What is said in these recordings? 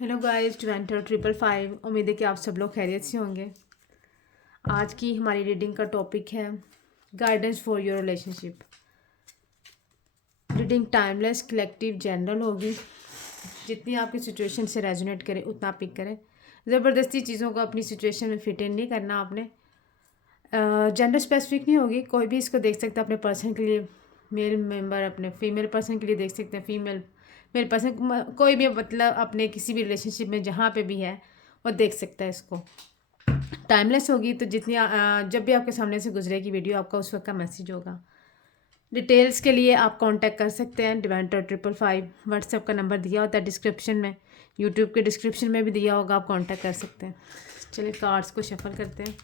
Hello guys 20 555। उम्मीद है कि आप सब लोग खैरियत से होंगे। आज की हमारी रीडिंग का टॉपिक है guidance for your relationship. Reading timeless, collective, general होगी। जितनी आपकी सिचुएशन से रेजोनेट करे उतना पिक करें। ज़बरदस्ती चीज़ों को अपनी सिचुएशन में फिट इन नहीं करना आपने। जेंडर स्पेसिफिक नहीं होगी, कोई भी इसको देख सकता है अपने पर्सन के लिए। मेल मेंबर अपने फीमेल पर्सन के लिए देख सकते हैं, फीमेल मेल पर्सन, कोई भी मतलब अपने किसी भी रिलेशनशिप में जहाँ पे भी है वो देख सकता है इसको। टाइमलेस होगी तो जितनी जब भी आपके सामने से गुजरेगी वीडियो आपका उस वक्त का मैसेज होगा। डिटेल्स के लिए आप कांटेक्ट कर सकते हैं Divine.555। व्हाट्सएप का नंबर दिया होता है डिस्क्रिप्शन में, यूट्यूब के डिस्क्रिप्शन में भी दिया होगा, आप कांटेक्ट कर सकते हैं। चलिए कार्ड्स को शफल करते हैं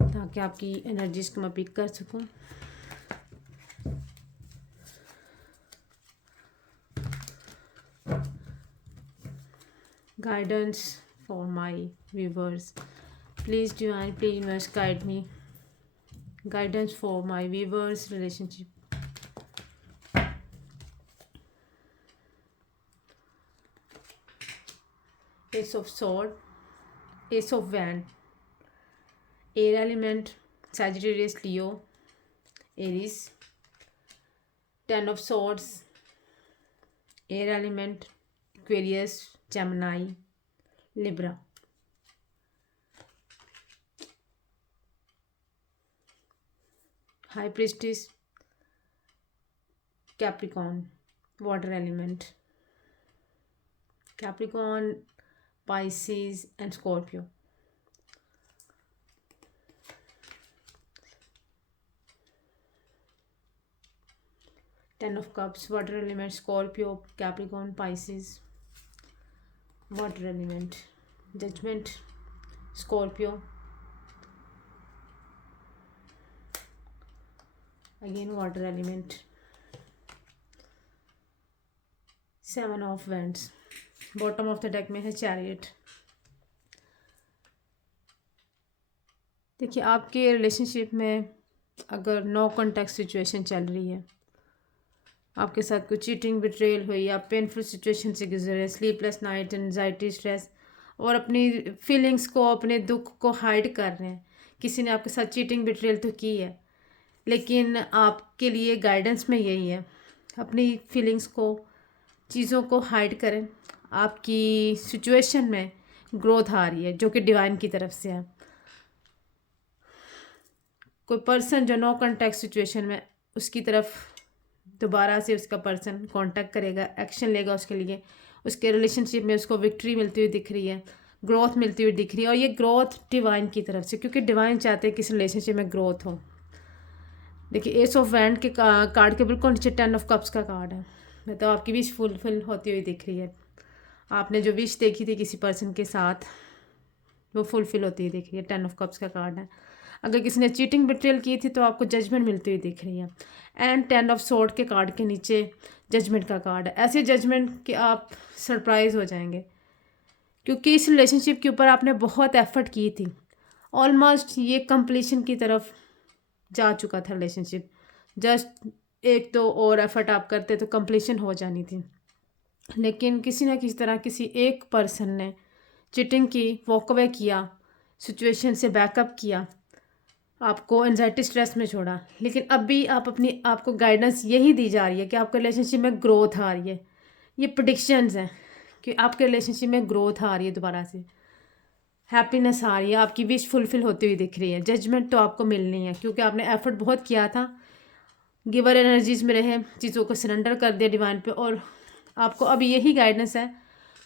ताकि आपकी एनर्जीज को मैं पिक कर सकूं। Guidance for my viewers, please divine please universe guide me. Guidance for my viewers relationship. Ace of Sword, Ace of Wand, Air Element, Sagittarius, Leo, Aries. Ten of Swords, Air Element, Aquarius, Gemini, Libra. High Priestess, Capricorn, Water Element. Capricorn, Pisces and Scorpio. Ten of Cups, Water Element, Scorpio, Capricorn, Pisces. Water Element. Judgment, Scorpio. Again Water Element. Seven of Wands. Bottom of the deck में है chariot. देखिए आपके relationship में अगर no contact situation चल रही है, आपके साथ कुछ चीटिंग बिट्रेयल हुई, आप पेनफुल सिचुएशन से गुजर रहे, स्लीपलेस नाइट, एनजाइटी, स्ट्रेस और अपनी फीलिंग्स को, अपने दुख को हाइड कर रहे हैं। किसी ने आपके साथ चीटिंग बिट्रेयल तो की है, लेकिन आपके लिए गाइडेंस में यही है, अपनी फीलिंग्स को, चीज़ों को हाइड करें। आपकी सिचुएशन में ग्रोथ आ रही है जो कि डिवाइन की तरफ से है। कोई पर्सन जो नो कॉन्टैक्ट सिचुएशन में, उसकी तरफ दोबारा से उसका पर्सन कांटेक्ट करेगा, एक्शन लेगा उसके लिए, उसके रिलेशनशिप में उसको विक्ट्री मिलती हुई दिख रही है, ग्रोथ मिलती हुई दिख रही है। और ये ग्रोथ डिवाइन की तरफ से, क्योंकि डिवाइन चाहते हैं कि इस रिलेशनशिप में ग्रोथ हो। देखिए एस ऑफ वैंड के कार्ड के बिल्कुल नीचे 10 ऑफ कप्स का कार्ड है। मतलब आपकी विश फुलफिल होती हुई दिख रही है। आपने जो विश देखी थी किसी पर्सन के साथ वो फुलफिल होती हुई दिख रही है। 10 ऑफ कप्स का कार्ड है। अगर किसी ने चीटिंग बिट्रेयल की थी तो आपको जजमेंट मिलती हुई दिख रही है। एंड 10 ऑफ सोर्ड के कार्ड के नीचे जजमेंट का कार्ड है। ऐसे जजमेंट कि आप सरप्राइज हो जाएंगे, क्योंकि इस रिलेशनशिप के ऊपर आपने बहुत एफर्ट की थी। ऑलमोस्ट ये कंप्लीशन की तरफ जा चुका था रिलेशनशिप। जस्ट एक तो और एफर्ट आप करते तो कंप्लीशन हो जानी थी, लेकिन किसी ना किसी तरह किसी एक पर्सन ने चीटिंग की, वॉक अवे किया, सिचुएशन से बैकअप किया, आपको एनजाइटी स्ट्रेस में छोड़ा। लेकिन अब भी आप अपनी आपको गाइडेंस यही दी जा रही है कि आपके रिलेशनशिप में ग्रोथ आ रही है। ये प्रेडिक्शंस हैं कि आपके रिलेशनशिप में ग्रोथ आ रही है, दोबारा से हैप्पीनेस आ रही है, आपकी विश फुलफिल होती हुई दिख रही है। जजमेंट तो आपको मिलनी है, क्योंकि आपने एफर्ट बहुत किया था, गिवर एनर्जीज में रहे, चीज़ों को सरेंडर कर दिया डिवाइन पे। और आपको अब यही गाइडेंस है,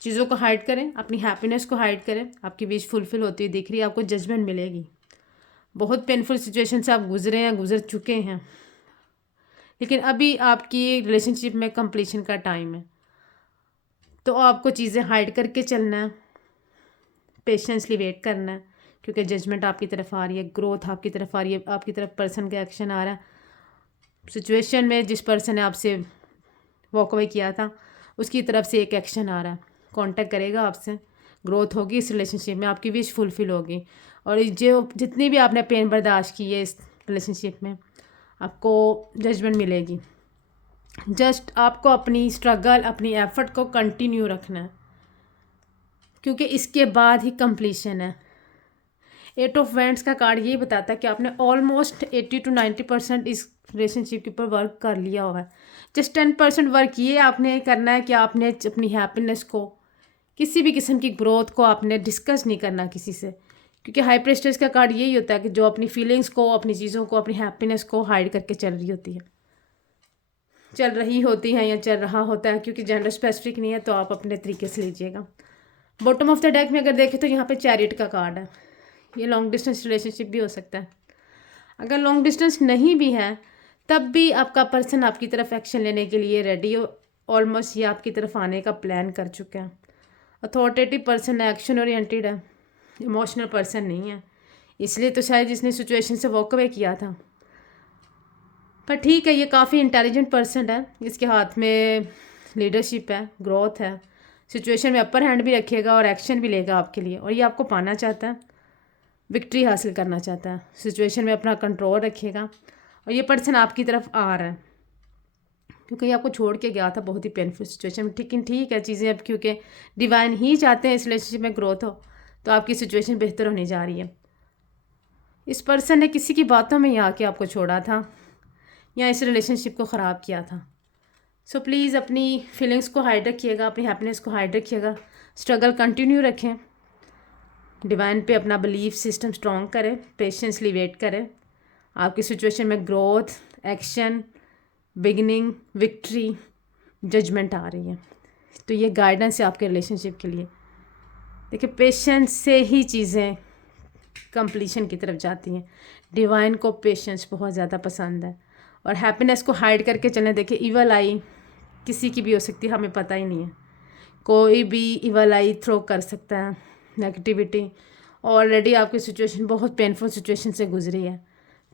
चीज़ों को हाइड करें, अपनी हैप्पीनेस को हाइड करें। आपकी विश फुलफिल होती हुई दिख रही है, आपको जजमेंट मिलेगी। बहुत पेनफुल सिचुएशन से आप गुजरे हैं, गुजर चुके हैं, लेकिन अभी आपकी रिलेशनशिप में कंप्लीशन का टाइम है। तो आपको चीज़ें हाइड करके चलना है, पेशेंसली वेट करना है, क्योंकि जजमेंट आपकी तरफ आ रही है, ग्रोथ आपकी तरफ आ रही है, आपकी तरफ पर्सन का एक्शन आ रहा है। सिचुएशन में जिस पर्सन ने आपसे वॉक अवे किया था उसकी तरफ से एक एक्शन आ रहा है, कांटेक्ट करेगा आपसे, ग्रोथ होगी इस रिलेशनशिप में, आपकी विश फुलफिल होगी। और जो जितनी भी आपने पेन बर्दाश्त की है इस रिलेशनशिप में, आपको जजमेंट मिलेगी। जस्ट आपको अपनी स्ट्रगल, अपनी एफर्ट को कंटिन्यू रखना है, क्योंकि इसके बाद ही कंप्लीशन है। 8 ऑफ वैंड्स का कार्ड यही बताता है कि आपने ऑलमोस्ट 80 to 90% इस रिलेशनशिप के ऊपर वर्क कर लिया हुआ है। जस्ट 10% वर्क ये आपने करना है कि आपने अपनी हैप्पीनेस को, किसी भी किस्म की ग्रोथ को आपने डिस्कस नहीं करना किसी से, क्योंकि हाई प्रेस्टेज का कार्ड यही होता है कि जो अपनी फीलिंग्स को, अपनी चीज़ों को, अपनी हैप्पीनेस को हाइड करके चल रही होती है या चल रहा होता है, क्योंकि जेंडर स्पेसिफिक नहीं है, तो आप अपने तरीके से लीजिएगा। बॉटम ऑफ द डेक में अगर देखें तो यहाँ पे चैरियट का कार्ड है। ये लॉन्ग डिस्टेंस रिलेशनशिप भी हो सकता है। अगर लॉन्ग डिस्टेंस नहीं भी है तब भी आपका पर्सन आपकी तरफ एक्शन लेने के लिए रेडी हो, ऑलमोस्ट ये आपकी तरफ आने का प्लान कर चुका है। अथॉरिटेटिव पर्सन है, एक्शन ओरिएंटेड है, इमोशनल पर्सन नहीं है, इसलिए तो शायद इसने सिचुएशन से वॉक अवे किया था। पर ठीक है, ये काफ़ी इंटेलिजेंट पर्सन है, इसके हाथ में लीडरशिप है, ग्रोथ है, सिचुएशन में अपर हैंड भी रखेगा और एक्शन भी लेगा आपके लिए, और ये आपको पाना चाहता है, विक्ट्री हासिल करना चाहता है, सिचुएशन में अपना कंट्रोल रखेगा। और ये पर्सन आपकी तरफ आ रहा है क्योंकि ये आपको छोड़ के गया था बहुत ही पेनफुल सिचुएशन में। ठीक है, चीज़ें अब क्योंकि डिवाइन ही चाहते हैं इस रिलेशनशिप में ग्रोथ हो, तो आपकी सिचुएशन बेहतर होने जा रही है। इस पर्सन ने किसी की बातों में ही आके आपको छोड़ा था या इस रिलेशनशिप को ख़राब किया था। सो प्लीज़ अपनी फीलिंग्स को हाइड रखिएगा, अपनी हैप्पीनेस को हाइड रखिएगा, स्ट्रगल कंटिन्यू रखें, डिवाइन पे अपना बिलीफ सिस्टम स्ट्रॉन्ग करें, पेशेंसली वेट करें। आपकी सिचुएशन में growth, action, beginning, victory, judgement आ रही है, तो ये गाइडेंस है आपके रिलेशनशिप के लिए। देखिए, पेशेंस से ही चीज़ें कंप्लीशन की तरफ जाती हैं। डिवाइन को पेशेंस बहुत ज़्यादा पसंद है, और हैप्पीनेस को हाइड करके चलें। देखिए, इवल आई किसी की भी हो सकती है, हमें पता ही नहीं है, कोई भी इवल आई थ्रो कर सकता है नेगेटिविटी। ऑलरेडी आपकी सिचुएशन बहुत पेनफुल सिचुएशन से गुजरी है,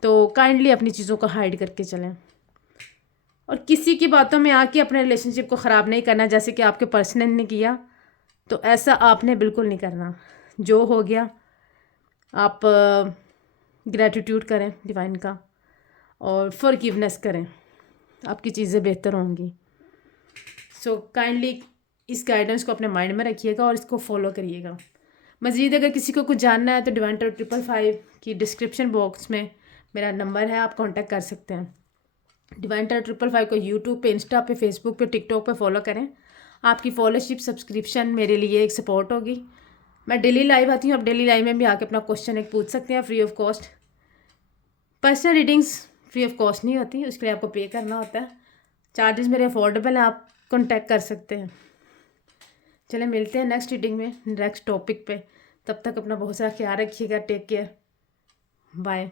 तो काइंडली अपनी चीज़ों को हाइड करके चलें, और किसी की बातों में आके अपने रिलेशनशिप को ख़राब नहीं करना, जैसे कि आपके पर्सन ने किया, तो ऐसा आपने बिल्कुल नहीं करना। जो हो गया आप ग्रैटिट्यूड करें डिवाइन का, और फॉरगिवनेस करें, आपकी चीज़ें बेहतर होंगी। सो काइंडली इस गाइडेंस को अपने माइंड में रखिएगा और इसको फॉलो करिएगा। मज़ीद अगर किसी को कुछ जानना है तो डिवाइन टारot 555 की डिस्क्रिप्शन बॉक्स में मेरा नंबर है, आप कांटेक्ट कर सकते हैं। डिवाइन टारot 555 को यूट्यूब पे, इंस्टा पे, फेसबुक पे, टिकटॉक पे फॉलो करें। आपकी फॉलोशिप, सब्सक्रिप्शन मेरे लिए एक सपोर्ट होगी। मैं डेली लाइव आती हूँ, आप डेली लाइव में भी आके अपना क्वेश्चन एक पूछ सकते हैं, free of cost. Personal readings free of cost नहीं होती, उसके लिए आपको पे करना होता है। चार्जेस मेरे अफोर्डेबल हैं, आप कॉन्टैक्ट कर सकते हैं। चलें, मिलते हैं नेक्स्ट रीडिंग में, नेक्स्ट टॉपिक पे। तब तक अपना बहुत सारा ख्याल रखिएगा। Take care, bye.